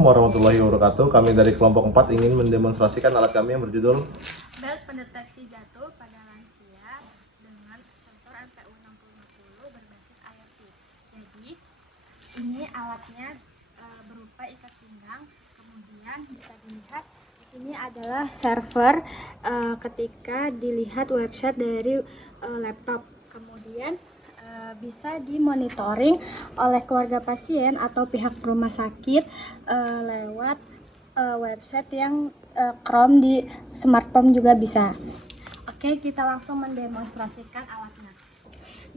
warahmatullahi wabarakatuh. Kami dari kelompok 4 ingin mendemonstrasikan alat kami yang berjudul belt pendeteksi jatuh pada lansia dengan sensor MPU 6050 berbasis IoT. Jadi ini alatnya berupa ikat pinggang. Kemudian bisa dilihat di sini adalah server ketika dilihat website dari laptop. Kemudian bisa dimonitoring oleh keluarga pasien atau pihak rumah sakit lewat website yang Chrome di smartphone juga bisa. Oke, kita langsung mendemonstrasikan alatnya.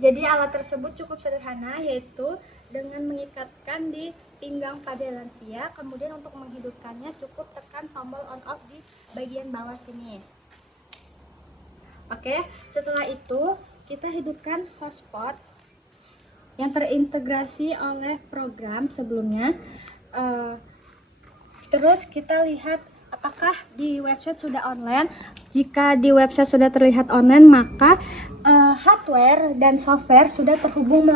Jadi alat tersebut cukup sederhana, yaitu dengan mengikatkan di pinggang pada lansia. Kemudian untuk menghidupkannya cukup tekan tombol on off di bagian bawah sini. Oke, setelah itu kita hidupkan hotspot yang terintegrasi oleh program sebelumnya. Terus kita lihat apakah di website sudah online. Jika di website sudah terlihat online, maka hardware dan software sudah terhubung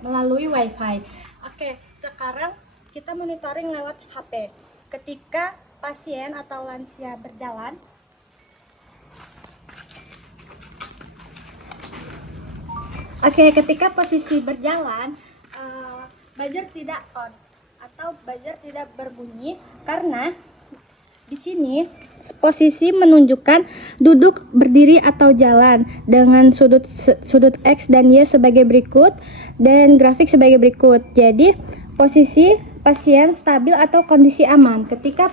melalui Wi-Fi. Oke, sekarang kita monitoring lewat HP. Ketika pasien atau lansia berjalan, ketika posisi berjalan, buzzer tidak on atau buzzer tidak berbunyi karena di sini posisi menunjukkan duduk, berdiri atau jalan dengan sudut X dan Y sebagai berikut dan grafik sebagai berikut. Jadi posisi pasien stabil atau kondisi aman. Ketika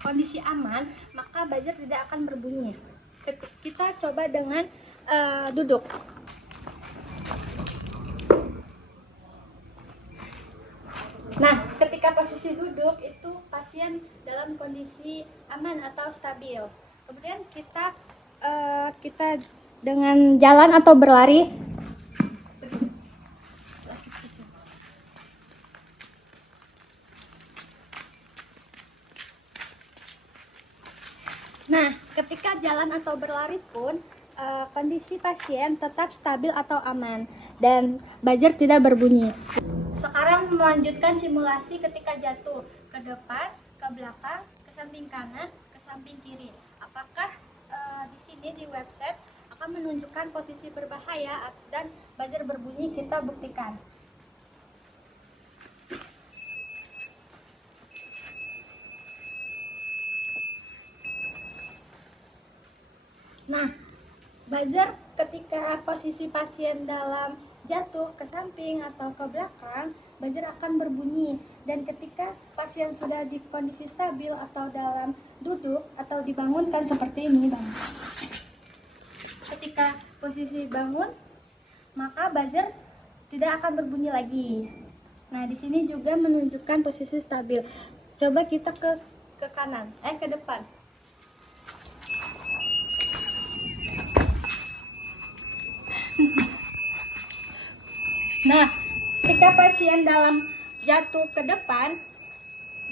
kondisi aman, maka buzzer tidak akan berbunyi. Kita coba dengan duduk. Nah, ketika posisi duduk itu pasien dalam kondisi aman atau stabil. Kemudian kita dengan jalan atau berlari. Nah, ketika jalan atau berlari pun kondisi pasien tetap stabil atau aman dan buzzer tidak berbunyi. Sekarang melanjutkan simulasi ketika jatuh ke depan, ke belakang, ke samping kanan, ke samping kiri. Apakah di sini di website akan menunjukkan posisi berbahaya dan buzzer berbunyi? Kita buktikan. Nah, buzzer ketika posisi pasien dalam jatuh ke samping atau ke belakang, buzzer akan berbunyi. Dan ketika pasien sudah di kondisi stabil atau dalam duduk atau dibangunkan seperti ini, Bang. Ketika posisi bangun, maka buzzer tidak akan berbunyi lagi. Nah, di sini juga menunjukkan posisi stabil. Coba kita ke kanan, ke depan. Nah, ketika pasien dalam jatuh ke depan,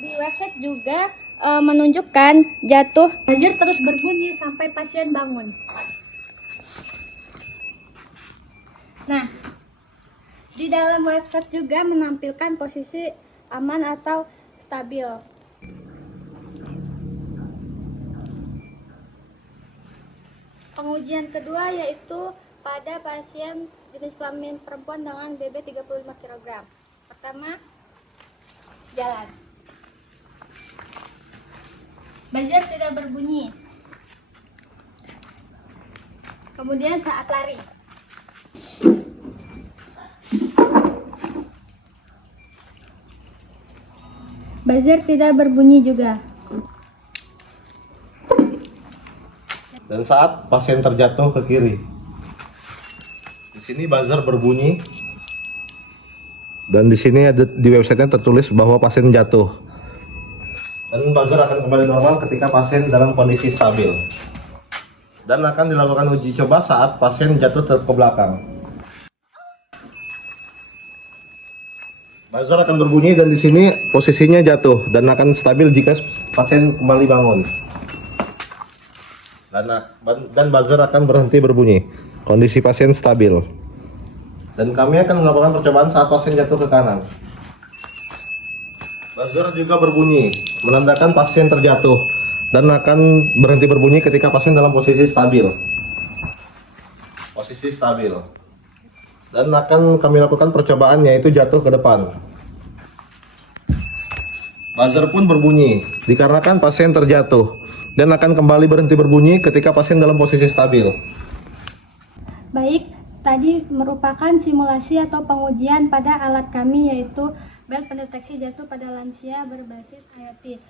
di website juga menunjukkan jatuh, buzzer terus berbunyi sampai pasien bangun. Nah, di dalam website juga menampilkan posisi aman atau stabil. Pengujian kedua yaitu pada pasien jenis kelamin perempuan dengan BB 35 kg. Pertama, jalan. Buzzer tidak berbunyi. Kemudian saat lari. Buzzer tidak berbunyi juga. dan saat pasien terjatuh ke kiri. Di sini buzzer berbunyi dan di sini ada di websitenya tertulis bahwa pasien jatuh. Dan buzzer akan kembali normal ketika pasien dalam kondisi stabil. Dan akan dilakukan uji coba saat pasien jatuh ke belakang. Buzzer akan berbunyi dan di sini posisinya jatuh dan akan stabil jika pasien kembali bangun. Dan buzzer akan berhenti berbunyi. Kondisi pasien stabil. Dan kami akan melakukan percobaan saat pasien jatuh ke kanan. Buzzer juga berbunyi, menandakan pasien terjatuh dan akan berhenti berbunyi ketika pasien dalam posisi stabil. Posisi stabil. Dan akan kami lakukan percobaan yaitu jatuh ke depan. Buzzer pun berbunyi dikarenakan pasien terjatuh dan akan kembali berhenti berbunyi ketika pasien dalam posisi stabil. Baik, tadi merupakan simulasi atau pengujian pada alat kami yaitu bel pendeteksi jatuh pada lansia berbasis IoT.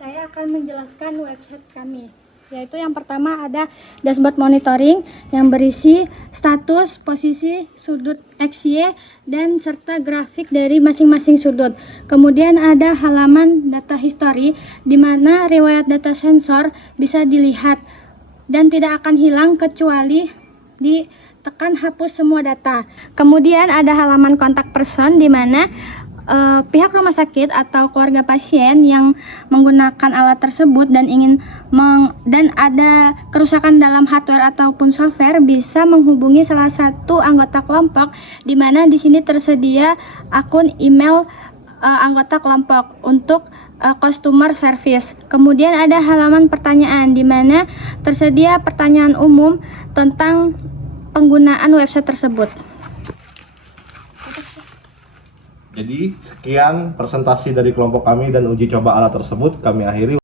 Saya akan menjelaskan website kami, yaitu yang pertama ada dashboard monitoring yang berisi status, posisi, sudut XY, dan serta grafik dari masing-masing sudut. Kemudian ada halaman data history di mana riwayat data sensor bisa dilihat dan tidak akan hilang kecuali ditekan hapus semua data. Kemudian ada halaman kontak person di mana pihak rumah sakit atau keluarga pasien yang menggunakan alat tersebut dan ingin dan ada kerusakan dalam hardware ataupun software bisa menghubungi salah satu anggota kelompok di mana di sini tersedia akun email anggota kelompok untuk customer service. Kemudian ada halaman pertanyaan di mana tersedia pertanyaan umum tentang penggunaan website tersebut. Jadi sekian presentasi dari kelompok kami dan uji coba alat tersebut kami akhiri.